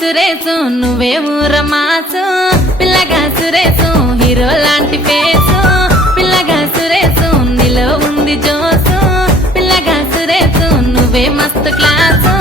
సురేసు నువ్వే ఊరమాసు పిల్లగా సురేసు హీరో లాంటి ఫేసు పిల్లగా సురేసు నీలో ఉంది జోసు పిల్లగా సురేసు నువ్వే మస్తు క్లాసు